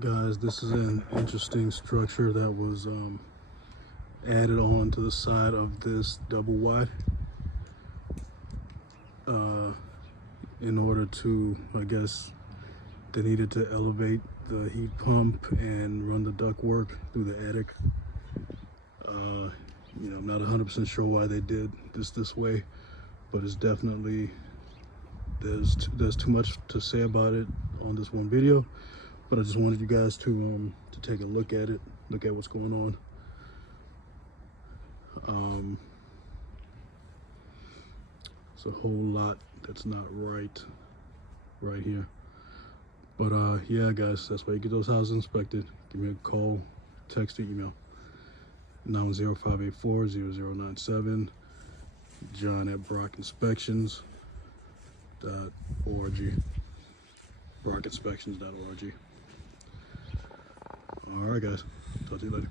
Guys, this is an interesting structure that was added on to the side of this double wide in order to, I guess, they needed to elevate the heat pump and run the ductwork through the attic. You know, I'm not 100% sure why they did this way, but it's definitely, there's too much to say about it on this one video. But I just wanted you guys to take a look at it, look at what's going on. It's a whole lot that's not right here. But yeah, guys, that's why you get those houses inspected. Give me a call, text, or email. 90584-0097. John at brockinspections.org. brockinspections.org. All right, guys. Talk to you later.